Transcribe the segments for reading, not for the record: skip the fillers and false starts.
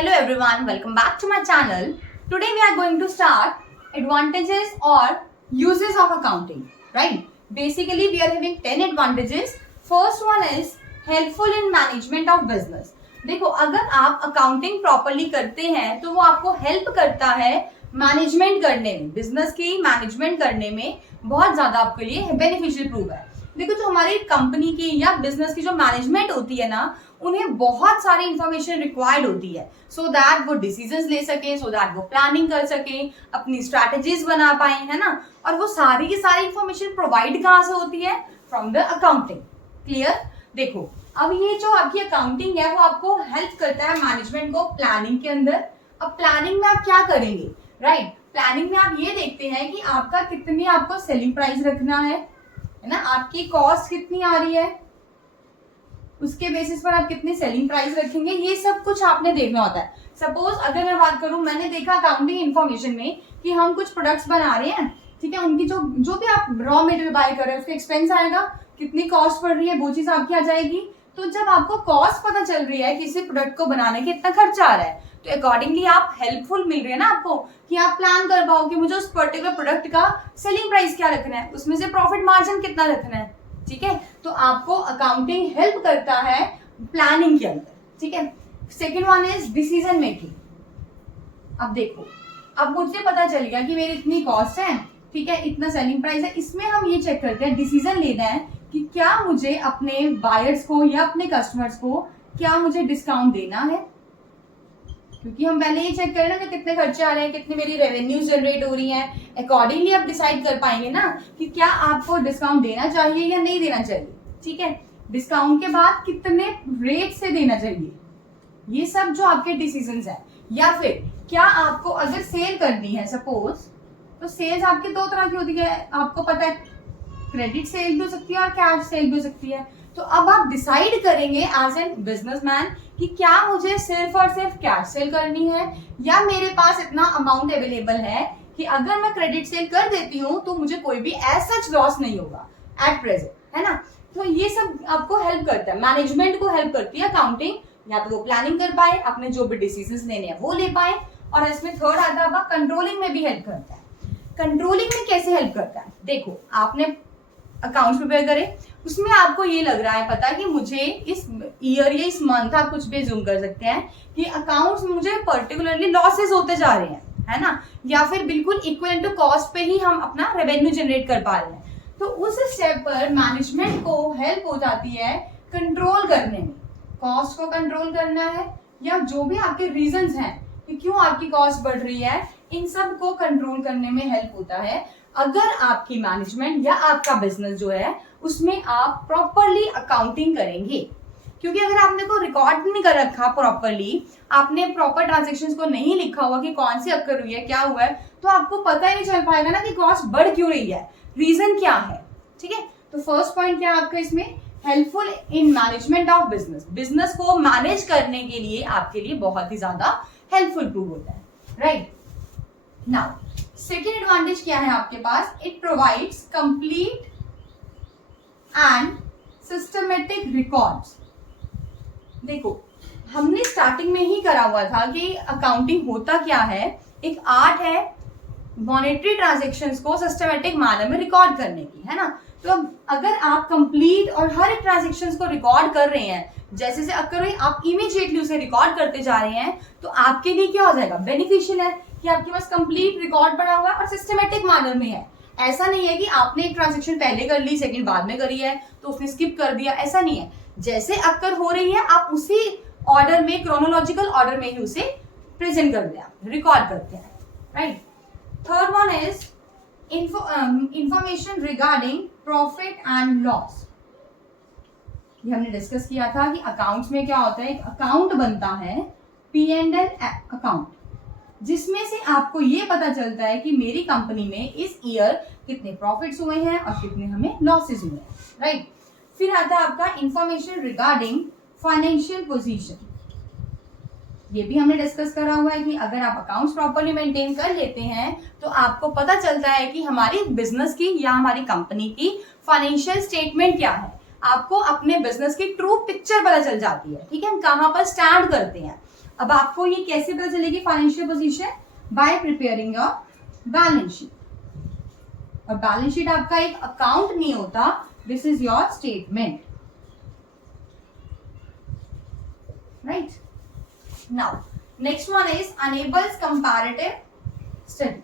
Hello everyone, welcome back to my channel. Today we are going to start advantages or uses of accounting, right? Basically we are having 10 advantages. First one is helpful in management of business. देखो अगर आप accounting properly करते हैं तो वो आपको help करता है मैनेजमेंट करने में, बिजनेस की मैनेजमेंट करने में बहुत ज्यादा आपके लिए बेनिफिशियल प्रूव है। देखो जो हमारी कंपनी की या बिजनेस की जो मैनेजमेंट होती है ना, उन्हें बहुत सारी इंफॉर्मेशन रिक्वायर्ड होती है सो दैट वो डिसीजंस ले सके, सो दैट वो प्लानिंग कर सके, अपनी स्ट्रैटेजीज बना पाए, है ना। और वो सारी की सारी इंफॉर्मेशन प्रोवाइड कहाँ से होती है? From the accounting. क्लियर? देखो अब ये जो आपकी अकाउंटिंग है वो आपको हेल्प करता है मैनेजमेंट को प्लानिंग के अंदर। अब प्लानिंग में आप क्या करेंगे, राइट? प्लानिंग में आप ये देखते हैं कि आपका कितनी आपको सेलिंग प्राइस रखना है ना, आपकी कॉस्ट कितनी आ रही है, उसके बेसिस पर आप कितनी सेलिंग प्राइस रखेंगे, ये सब कुछ आपने देखना होता है। सपोज अगर मैं बात करूं, मैंने देखा अकाउंटिंग इन्फॉर्मेशन में कि हम कुछ प्रोडक्ट्स बना रहे हैं, ठीक है, उनकी जो भी आप रॉ मटेरियल बाय कर रहे हैं उसका एक्सपेंस आएगा, कितनी कॉस्ट पड़ रही है वो चीज आपकी आ जाएगी। तो जब आपको कॉस्ट पता चल रही है किसी प्रोडक्ट को बनाने के इतना खर्चा आ रहा है, तो अकॉर्डिंगली आप हेल्पफुल मिल रही है ना आपको कि आप प्लान कर पाओ कि मुझे उस पर्टिकुलर प्रोडक्ट का सेलिंग प्राइस क्या रखना है, उसमें से प्रॉफिट मार्जिन कितना रखना है, ठीक है। तो आपको अकाउंटिंग हेल्प करता है प्लानिंग के अंदर, ठीक है। Second one is decision making. अब देखो, अब मुझे पता चल गया कि मेरी इतनी कॉस्ट है, ठीक है, इतना सेलिंग प्राइस है, इसमें हम ये चेक करते हैं, डिसीजन लेना है कि क्या मुझे अपने बायर्स को या अपने कस्टमर्स को क्या मुझे डिस्काउंट देना है, क्योंकि हम पहले ये चेक करें ना कि कितने खर्चे आ रहे हैं, कितनी मेरी रेवेन्यूज जनरेट हो रही हैं। अकॉर्डिंगली आप डिसाइड कर पाएंगे ना कि क्या आपको डिस्काउंट देना चाहिए या नहीं देना चाहिए, ठीक है। डिस्काउंट के बाद कितने रेट से देना चाहिए, ये सब जो आपके डिसीजंस हैं। या फिर क्या आपको अगर सेल करनी है सपोज, तो सेल्स आपकी दो तरह की होती है, आपको पता है, क्रेडिट सेल भी हो सकती है और कैश सेल भी हो सकती है। तो अब आप डिसाइड करेंगे एज एन बिजनेसमैन कि क्या मुझे सिर्फ और सिर्फ कैश सेल करनी है या मेरे पास इतना अमाउंट अवेलेबल है कि अगर मैं क्रेडिट सेल कर देती हूँ तो मुझे कोई भी एज सच लॉस नहीं होगा एट प्रेजेंट, है ना। तो ये सब आपको हेल्प करता है, मैनेजमेंट को हेल्प करती है अकाउंटिंग, या तो वो प्लानिंग कर पाए, अपने जो भी डिसीजंस लेने हैं वो ले पाए। और इसमें थर्ड आता है कंट्रोलिंग में भी हेल्प करता है। कंट्रोलिंग में कैसे हेल्प करता है? देखो आपने अकाउंट्स प्रिपेयर करे, उसमें आपको ये लग रहा है पता कि मुझे इस ईयर या इस मंथ, आप कुछ भी जूम कर सकते हैं कि अकाउंट्स मुझे पर्टिकुलरली लॉसेस होते जा रहे हैं, है ना, या फिर बिल्कुल इक्वल टू कॉस्ट पे ही हम अपना रेवेन्यू जनरेट कर पा रहे हैं। तो उस स्टेप पर मैनेजमेंट को हेल्प हो जाती है कंट्रोल करने में, कॉस्ट को कंट्रोल करना है या जो भी आपके रीजंस हैं कि क्यों आपकी कॉस्ट बढ़ रही है, इन सब को कंट्रोल करने में हेल्प होता है अगर आपकी मैनेजमेंट या आपका बिजनेस जो है उसमें आप प्रॉपरली अकाउंटिंग करेंगे। क्योंकि अगर आपने को रिकॉर्ड नहीं कर रखा प्रॉपरली, आपने प्रॉपर ट्रांजेक्शन्स को नहीं लिखा हुआ कि कौन सी अक्कर हुई है, क्या हुआ है, तो आपको पता ही नहीं चल पाएगा ना कि कॉस्ट बढ़ क्यों रही है, रीजन क्या है, ठीक है। तो फर्स्ट पॉइंट क्या है आपका इसमें? Helpful in management of business. Business को मैनेज करने के लिए आपके लिए बहुत ही ज्यादा हेल्पफुल प्रूव होता है, राइट। नाउ सेकेंड एडवांटेज क्या है आपके पास? It provides complete and systematic records. देखो हमने स्टार्टिंग में ही करा हुआ था कि अकाउंटिंग होता क्या है, एक आर्ट है मॉनेटरी ट्रांजैक्शंस को सिस्टमेटिक मैनर में रिकॉर्ड करने की, है ना। तो अगर आप कंप्लीट और हर एक ट्रांजैक्शंस को रिकॉर्ड कर रहे हैं, जैसे से अगर आप इमीडिएटली उसे रिकॉर्ड करते जा रहे हैं, तो आपके लिए क्या हो जाएगा? बेनिफिशियल है कि आपके पास कंप्लीट रिकॉर्ड पड़ा हुआ है और सिस्टमेटिक मैनर में है। ऐसा नहीं है कि आपने एक ट्रांजैक्शन पहले कर ली, सेकंड बाद में करी है तो उसने स्किप कर दिया, ऐसा नहीं है। जैसे अक्कर हो रही है आप उसी ऑर्डर में, क्रोनोलॉजिकल ऑर्डर में ही उसे प्रेजेंट करते हैं, रिकॉर्ड करते हैं, right. Third one is information regarding profit and loss. ये हमने डिस्कस किया था कि अकाउंट्स में क्या होता है, एक अकाउंट बनता है P&L अकाउंट, जिसमें से आपको ये पता चलता है कि मेरी कंपनी में इस ईयर कितने प्रॉफिट्स हुए हैं और कितने हमें लॉसेस हुए हैं, राइट। फिर आता है आपका इंफॉर्मेशन रिगार्डिंग फाइनेंशियल पोजीशन। ये भी हमने डिस्कस करा हुआ है कि अगर आप अकाउंट्स प्रॉपरली मेंटेन कर लेते हैं तो आपको पता चलता है कि हमारी बिजनेस की या हमारी कंपनी की फाइनेंशियल स्टेटमेंट क्या है, आपको अपने बिजनेस की ट्रू पिक्चर पता चल जाती है, ठीक है, हम कहाँ पर स्टैंड करते हैं। अब आपको ये कैसे पता चलेगी financial position? Bye preparing your balance sheet. और बैलेंस शीट आपका एक अकाउंट नहीं होता, this is your statement, right? Now next one is enables comparative study.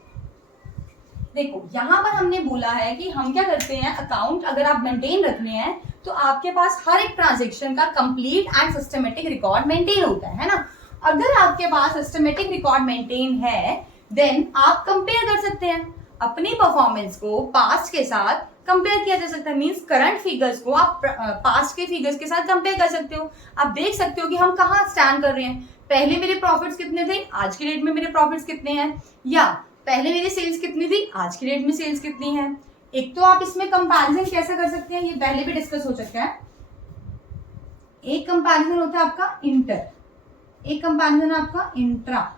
देखो यहां पर हमने बोला है कि हम क्या करते हैं, अकाउंट अगर आप मेंटेन रखने हैं तो आपके पास हर एक ट्रांजेक्शन का complete and systematic record maintain होता है ना? अगर आपके पास सिस्टमेटिक रिकॉर्ड मेंटेन है देन आप कंपेयर कर सकते हैं अपनी परफॉर्मेंस को पास्ट के साथ कंपेयर किया जा सकता है। मींस करंट फिगर्स को आप पास्ट के फिगर्स के साथ कंपेयर कर सकते हो। आप देख सकते हो कि हम कहाँ स्टैंड कर रहे हैं, पहले मेरे प्रॉफिट्स कितने थे, आज की डेट में मेरे प्रॉफिट्स कितने हैं, या पहले मेरी सेल्स कितनी थी, आज की डेट में सेल्स कितनी है। एक तो आप इसमें कंपैरिजन कैसे कर सकते हैं, ये पहले भी डिस्कस हो चुका है। एक कंपैरिजन होता है आपका इंटर, एक कंपैरिजन आपका इंट्रा।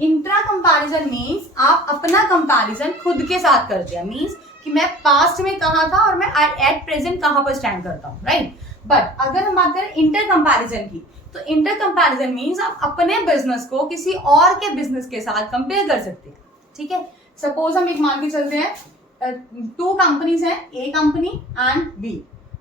इंट्रा कंपैरिजन मींस आप अपना कंपैरिजन खुद के साथ करते हैं, मींस कि मैं पास्ट में कहां था और मैं एट प्रेजेंट कहां पर स्टैंड करता हूं, राइट? बट अगर हम बात करें इंटर कंपैरिजन की, तो इंटर कंपैरिजन मींस आप अपने बिजनेस को किसी और के बिजनेस के साथ कंपेयर कर सकते हैं, ठीक है? सपोज हम एक मान के चलते हैं, टू कंपनीज हैं, ए कंपनी एंड बी।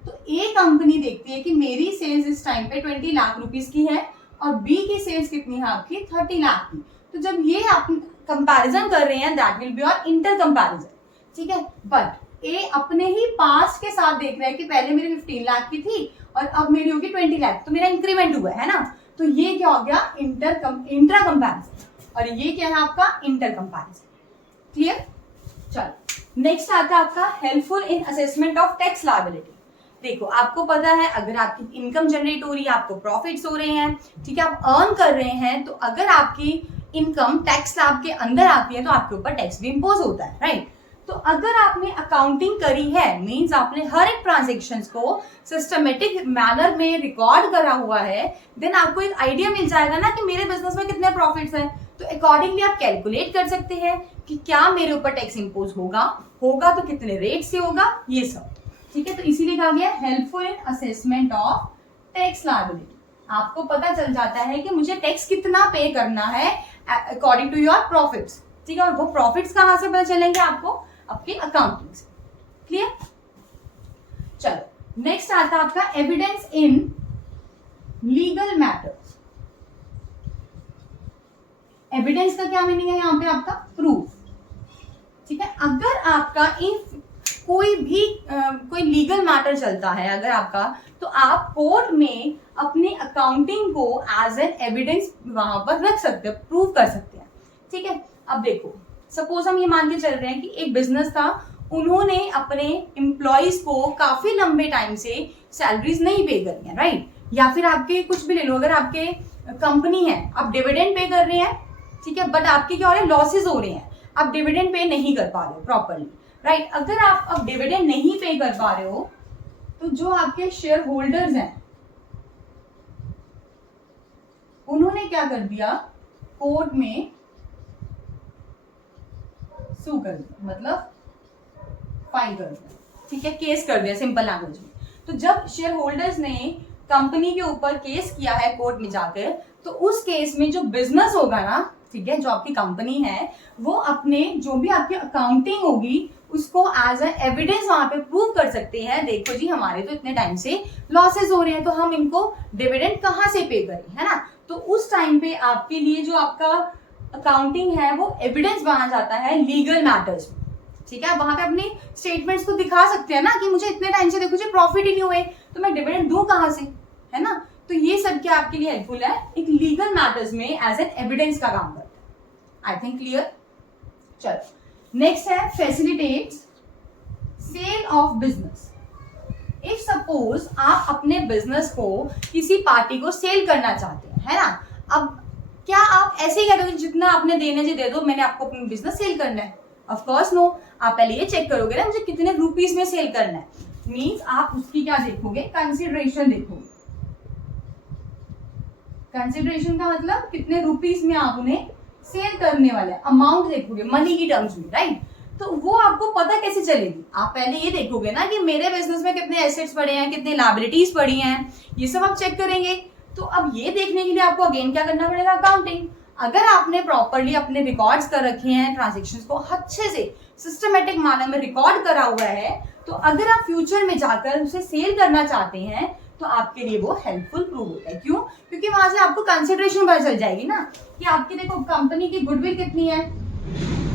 तो ए कंपनी देखती है कि मेरी सेल्स इस टाइम पे 20 लाख रुपीस की है और बी की सेल्स कितनी है आपकी 30 लाख की। तो जब ये आप कंपैरिजन कर रहे हैं that will be your inter comparison, ठीक है? बट ए अपने ही पास्ट के साथ देख रहा है कि पहले मेरी 15 लाख की थी और अब मेरी होगी 20 लाख, तो मेरा इंक्रीमेंट हुआ है ना? तो ये क्या हो गया, इंट्रा कंपैरिजन, और ये क्या है आपका इंटर कंपैरिजन। क्लियर? चलो नेक्स्ट आता है आपका helpful in assessment of tax liability. देखो आपको पता है अगर आपकी इनकम जनरेट हो रही है, आपको प्रॉफिट्स हो रहे हैं, ठीक है, आप अर्न कर रहे हैं, तो अगर आपकी इनकम टैक्स स्लैब के अंदर आती है तो आपके ऊपर टैक्स भी इम्पोज होता है, राइट? तो अगर आपने अकाउंटिंग करी है मींस आपने हर एक ट्रांजेक्शन्स को सिस्टमेटिक मैनर में रिकॉर्ड करा हुआ है, देन आपको एक आइडिया मिल जाएगा ना कि मेरे बिजनेस में कितने प्रॉफिट्स हैं। तो अकॉर्डिंगली आप कैलकुलेट कर सकते हैं कि क्या मेरे ऊपर टैक्स इम्पोज होगा तो कितने रेट से होगा, ये सब, ठीक है? तो इसीलिए कहा गया helpful in assessment of tax liability. आपको पता चल जाता है कि मुझे टैक्स कितना पे करना है अकॉर्डिंग टू योर प्रॉफिट्स, ठीक है? और वो प्रॉफिट्स कहां से पता चलेंगे आपको, आपके अकाउंटिंग से। क्लियर? चलो नेक्स्ट आता है आपका evidence in legal matters. Evidence का क्या मीनिंग है यहाँ पे आपका प्रूफ, ठीक है? अगर आपका इन कोई लीगल मैटर चलता है अगर आपका, तो आप कोर्ट में अपनी अकाउंटिंग को एज एन एविडेंस वहां पर रख सकते हैं, प्रूव कर सकते हैं, ठीक है? अब देखो सपोज हम ये मान के चल रहे हैं कि एक बिजनेस था, उन्होंने अपने एम्प्लॉइज को काफी लंबे टाइम से सैलरीज नहीं पे करी है, राइट? या फिर आपके कुछ भी ले लो, अगर आपके कंपनी है, आप डिविडेंड पे कर रहे हैं, ठीक है, बट आपके क्या हो रहे हैं, लॉसेज हो रहे हैं, आप डिविडेंड पे नहीं कर पा रहे हो प्रॉपरली, राइट? अगर आप अब डिविडेंड नहीं पे कर पा रहे हो तो जो आपके शेयर होल्डर्स हैं उन्होंने क्या कर दिया, कोर्ट में सू कर दिया, मतलब फाइल कर दिया, ठीक है, केस कर दिया सिंपल लैंग्वेज में। तो जब शेयर होल्डर्स ने कंपनी के ऊपर केस किया है कोर्ट में जाकर, तो उस केस में जो बिजनेस होगा ना, ठीक है, जो आपकी कंपनी है, वो अपने जो भी आपकी अकाउंटिंग होगी उसको एज ए एविडेंस वहां पे प्रूव कर सकते हैं, देखो जी हमारे तो इतने टाइम से लॉसेस हो रहे हैं, तो हम इनको डिविडेंड कहाँ से पे करें, है ना? तो उस टाइम पे आपके लिए जो आपका अकाउंटिंग है वो एविडेंस बना जाता है लीगल मैटर्स में, ठीक है? वहां पे अपनी स्टेटमेंट्स को दिखा सकते हैं ना कि मुझे इतने टाइम से देखो जी प्रॉफिट ही नहीं हुए, तो मैं डिविडेंड दूं कहाँ से, है ना? तो ये सब क्या आपके लिए हेल्पफुल है, एक लीगल मैटर्स में एज एन एविडेंस का काम करता है। I think clear? चलो नेक्स्ट है facilitates sale of business. If suppose आप अपने बिजनेस को किसी पार्टी को सेल करना चाहते हैं, है ना? अब क्या आप ऐसे ही कह रहे हो जितना आपने देने से दे दो, मैंने आपको अपना बिजनेस सेल करना है? Of course no. आप पहले ये चेक करोगे ना मुझे कितने रुपीस में सेल करना है, मींस आप उसकी क्या देखोगे, कंसिडरेशन देखोगे। कंसिडरेशन का मतलब कितने रुपीस में आप उन्हें सेल करने वाले, अमाउंट देखोगे मनी की टर्म्स में, राइट? तो वो आपको पता कैसे चलेगी, आप पहले ये देखोगे ना कि मेरे बिजनेस में कितने एसेट्स पड़े हैं, कितने लायबिलिटीज पड़ी हैं, ये सब आप चेक करेंगे। तो अब ये देखने के लिए आपको अगेन क्या करना पड़ेगा, अकाउंटिंग। अगर आपने प्रॉपरली अपने रिकॉर्ड्स कर रखे हैं, ट्रांजेक्शन्स को अच्छे से सिस्टमेटिक मैनर में रिकॉर्ड करा हुआ है, तो अगर आप फ्यूचर में जाकर उसे सेल करना चाहते हैं तो आपके लिए वो हेल्पफुल प्रूव होता है। क्यों? क्योंकि वहां से आपको कंसिडरेशन पता चल जाएगी ना कि आपकी देखो कंपनी की गुडविल कितनी है,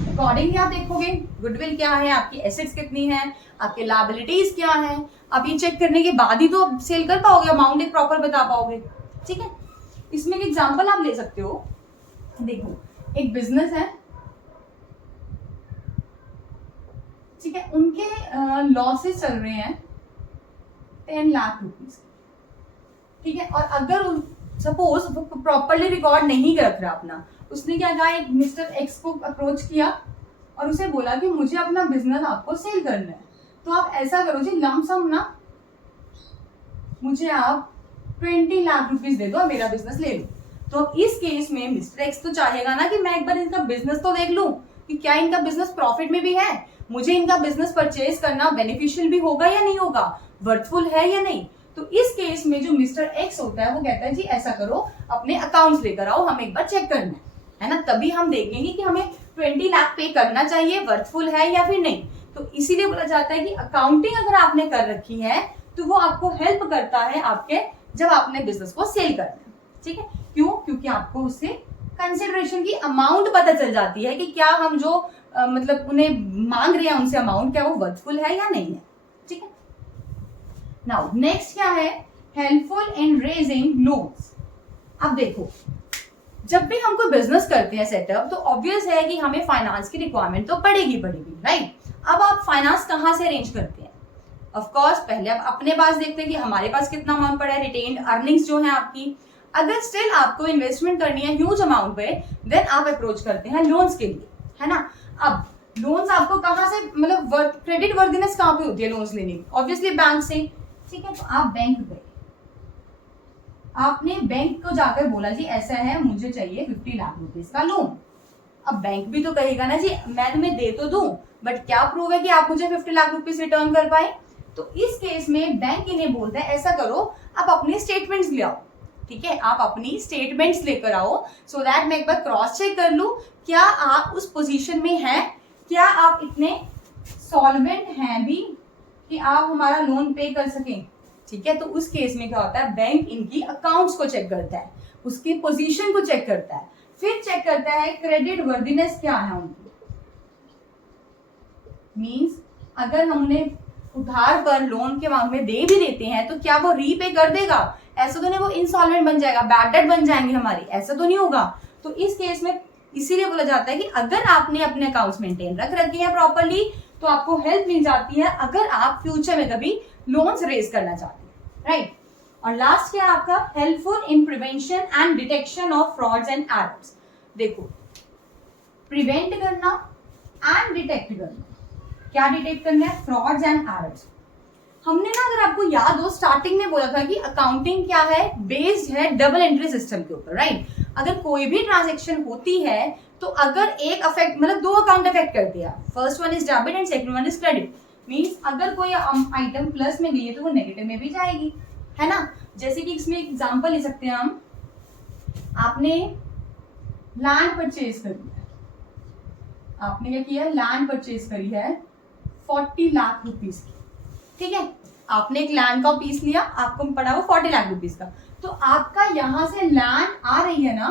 अकॉर्डिंगली आप देखोगे गुडविल क्या है, आपकी एसेट्स कितनी है, आपके लायबिलिटीज क्या है। आप ये चेक करने के बाद ही तो सेल कर पाओगे, अमाउंट एक प्रॉपर बता पाओगे। ठीक है, इसमें एक एग्जांपल आप ले सकते हो। देखो एक बिजनेस है, ठीक है, उनके लॉसेस चल रहे हैं 10 लाख रुपीज, ठीक है, और अगर सपोज वो प्रॉपरली रिकॉर्ड नहीं रख रहा अपना, उसने क्या कहा, एक मिस्टर एक्स को अप्रोच किया और उसे बोला कि मुझे अपना बिजनेस आपको सेल करना है, तो आप ऐसा करो जी लमसम ना मुझे आप 20 लाख रुपीज दे दो, मेरा बिजनेस ले लो। तो अब इस केस में मिस्टर एक्स तो चाहेगा ना कि मैं एक बार इनका बिजनेस तो देख लूं कि क्या इनका बिजनेस प्रॉफिट में भी है, मुझे इनका बिजनेस परचेज करना बेनिफिशियल भी होगा या नहीं होगा, वर्थफुल है या नहीं। तो इस केस में जो मिस्टर एक्स होता है वो कहता है जी ऐसा करो अपने अकाउंट्स लेकर आओ, हम एक बार चेक करना है ना, तभी हम देखेंगे कि हमें 20 लाख पे करना चाहिए, वर्थफुल है या फिर नहीं। तो इसीलिए बोला जाता है कि अकाउंटिंग अगर आपने कर रखी है तो वो आपको हेल्प करता है आपके जब आपने बिजनेस को सेल करना है। ठीक है, क्यों? क्योंकि आपको उससे कंसिडरेशन की अमाउंट पता चल जाती है कि क्या हम जो मतलब उन्हें मांग रहे हैं उनसे अमाउंट, क्या वो वर्थफुल है या नहीं है। ठीक है, नाउ नेक्स्ट क्या है, हेल्पफुल इन रेजिंग लोन्स। अब देखो जब भी हम कोई बिजनेस करते हैं सेटअप, तो ऑब्वियस है कि हमें फाइनेंस की रिक्वायरमेंट तो पड़ेगी, राइट। अब आप फाइनेंस कहाँ से अरेंज करते हैं? ऑफ कोर्स पहले आप अपने पास देखते हैं कि हमारे पास कितना अमाउंट पड़ा है, रिटेन्ड अर्निंग्स जो है आपकी। अगर स्टिल आपको इन्वेस्टमेंट करनी है ह्यूज अमाउंट पे, देन आप अप्रोच करते हैं लोन्स के लिए, है ना। अब लोन्स आपको कहाँ से, मतलब क्रेडिट वर्दीनेस कहाँ पे होती है लोन्स लेने की? ऑब्वियसली बैंक से। ठीक है, तो आप बैंक गए, आपने बैंक को जाकर बोला जी ऐसा है मुझे चाहिए 50 लाख रुपीस का लोन। अब बैंक भी तो कहेगा ना जी मैं तुम्हें दे तो दूं, बट क्या प्रूव है कि आप मुझे 50 लाख रुपीस रिटर्न कर पाए। तो इस केस में बैंक इन्हें बोलता है ऐसा करो आप अपने स्टेटमेंट्स ले आओ। ठीक है, आप अपनी स्टेटमेंट्स लेकर आओ, सो दैट मैं एक बार क्रॉस चेक कर लूं क्या आप उस पोजीशन में हैं, क्या आप इतने सॉल्वेंट हैं भी कि आप हमारा लोन पे कर सकें। ठीक है, तो उस केस में क्या होता है, बैंक इनकी अकाउंट्स को चेक करता है, उसकी पोजीशन को चेक करता है, फिर चेक करता है क्रेडिट वर्दीनेस क्या है उनकी। मींस अगर हमने उधार पर लोन के मांग में दे भी देते हैं तो क्या वो रीपे कर देगा? ऐसा तो नहीं वो इंसॉल्वेंट बन जाएगा, बैड डेट बन जाएंगे हमारी, ऐसा तो नहीं होगा। तो इस केस में इसीलिए बोला जाता है कि अगर आपने अपने अकाउंट्स मेंटेन रख रखे हैं प्रॉपरली तो आपको हेल्प मिल जाती है अगर आप फ्यूचर में कभी लोन्स रेज करना चाहते हैं, राइट। और लास्ट क्या है आपका, helpful in prevention and detection of frauds and errors. देखो प्रिवेंट करना एंड डिटेक्ट करना, क्या डिटेक्ट करना है, फ्रॉड्स एंड एरर्स। हमने ना अगर आपको याद हो स्टार्टिंग में बोला था कि अकाउंटिंग क्या है, बेस्ड है डबल एंट्री सिस्टम के ऊपर, राइट। अगर कोई भी ट्रांजैक्शन होती है तो अगर एक अफेक्ट मतलब दो अकाउंट अफेक्ट करते हैं, first one is debit and second one is credit. Means अगर कोई आइटम प्लस में गई है तो वो नेगेटिव में भी जाएगी, है ना। जैसे कि इसमें एग्जांपल ले सकते हैं हम, आपने लैंड परचेज करी है, आपने क्या किया, लैंड परचेज करी है 40 लाख रुपीस की। ठीक है, आपने एक लैंड का पीस लिया, आपको पड़ा वो 40 लाख रुपीस का, तो आपका यहां से लैंड आ रही है ना,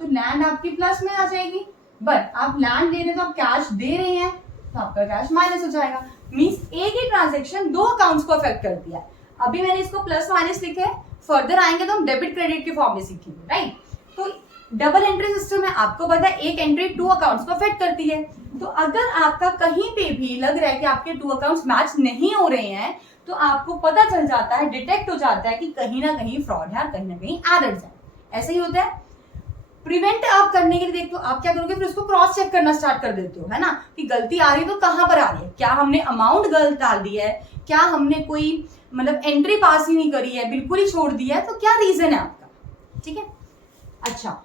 तो लैंड आपकी प्लस में आ जाएगी। बट आप लैंड ले रहे हैं तो आप कैश दे रहे हैं तो आपका कैश माइनस हो जाएगा। मींस एक ही ट्रांजैक्शन दो अकाउंट्स को अफेक्ट कर दिया है। अभी मैंने इसको प्लस माइनस लिखे, फर्दर आएंगे तो हम डेबिट क्रेडिट के फॉर्म में सीखेंगे, राइट। तो डबल एंट्री सिस्टम है, आपको पता है एक एंट्री टू अकाउंट्स को अफेक्ट करती है। तो अगर आपका कहीं पे भी लग रहा है कि आपके टू अकाउंट्स मैच नहीं हो रहे हैं तो आपको पता चल जाता है, डिटेक्ट हो जाता है कि कहीं ना कहीं फ्रॉड है, कहीं ना कहीं एरर्स है। ऐसे ही होता है। प्रिवेंट आप करने के लिए देखते हो आप क्या करोगे, फिर उसको क्रॉस चेक करना स्टार्ट कर देते हो, है ना, कि गलती आ रही है तो कहां पर आ रही है, क्या हमने अमाउंट गलत डाल दी है, क्या हमने कोई मतलब एंट्री पास ही नहीं करी है, बिल्कुल ही छोड़ दिया है, तो क्या रीजन है आपका। ठीक है, अच्छा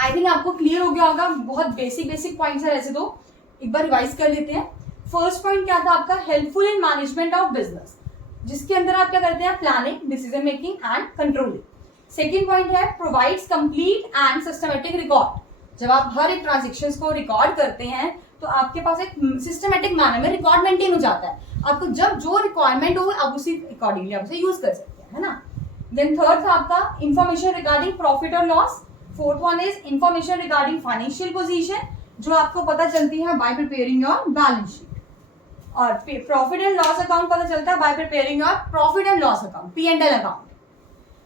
आई थिंक आपको क्लियर हो गया होगा, बहुत बेसिक पॉइंट्स है वैसे तो, एक बार रिवाइज कर लेते हैं। फर्स्ट पॉइंट क्या था आपका, helpful in management of business, जिसके अंदर आप क्या करते हैं, planning, decision making and controlling. Second point है provides complete and systematic record. जब आप हर एक ट्रांजेक्शन को रिकॉर्ड करते हैं तो आपके पास एक सिस्टमेटिक मैनर में रिकॉर्ड मेंटेन हो जाता है। आपको जब जो रिक्वायरमेंट हो आप उसी अकॉर्डिंगली आप उसे यूज कर सकते हैं, है ना। देन थर्ड था आपका इंफॉर्मेशन रिगार्डिंग प्रॉफिट और loss. Fourth one is information regarding financial position, जो आपको पता चलती है by preparing your balance sheet. और प्रॉफिट एंड लॉस अकाउंट पता चलता है by preparing your profit and loss account, P&L account.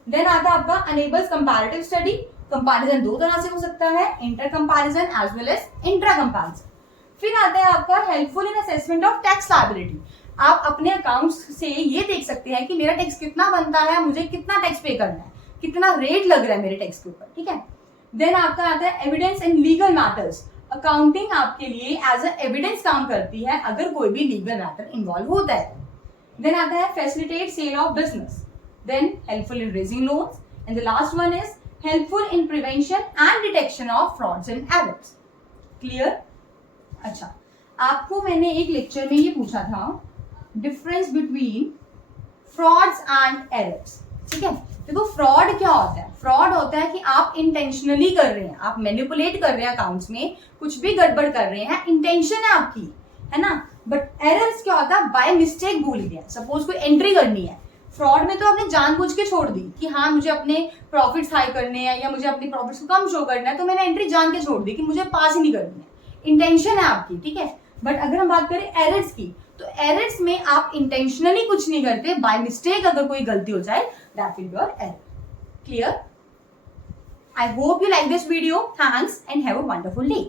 Then आता है आपका अनेबल्स कंपैरेटिव स्टडी। कंपैरिजन दो तरह से हो सकता है, inter comparison as well as intra comparison. फिर आता है आपका helpful in assessment of tax liability. आप अपने अकाउंट्स से ये देख सकते हैं कि मेरा टैक्स कितना बनता है, मुझे कितना टैक्स पे करना है, कितना रेट लग रहा है मेरे टैक्स के ऊपर, ठीक है। देन आपका आता है evidence in legal matters. Accounting आपके लिए एज अ एविडेंस काम करती है अगर कोई भी लीगल मैटर इन्वॉल्व होता है। देन आता है facilitate sale of business, then helpful in raising loans, and the last one is helpful in prevention and detection of frauds and errors. Clear? अच्छा, आपको मैंने एक लेक्चर में ये पूछा था difference between frauds and errors, ठीक है। देखो फ्रॉड क्या होता है? फ्रॉड होता है कि आप इंटेंशनली कर रहे हैं, आप मैनिपुलेट कर रहे हैं अकाउंट्स में, कुछ भी गड़बड़ कर रहे हैं, इंटेंशन है आपकी, है ना। बट एरर्स क्या होता है? बाय मिस्टेक भूल गया, सपोज कोई एंट्री करनी है, फ्रॉड में तो आपने जानबूझ के छोड़ दी कि हाँ मुझे अपने प्रॉफिट्स हाई करने हैं या मुझे अपने प्रॉफिट्स को कम शो करना है, तो मैंने एंट्री जान के छोड़ दी कि मुझे पास ही नहीं करनी है, इंटेंशन है आपकी, ठीक है। बट अगर हम बात करें एरर्स की, तो एरर्स में आप इंटेंशनली कुछ नहीं करते, बाय मिस्टेक अगर कोई गलती हो जाए that will be your error. Clear? I hope you like this video. Thanks and have a wonderful day.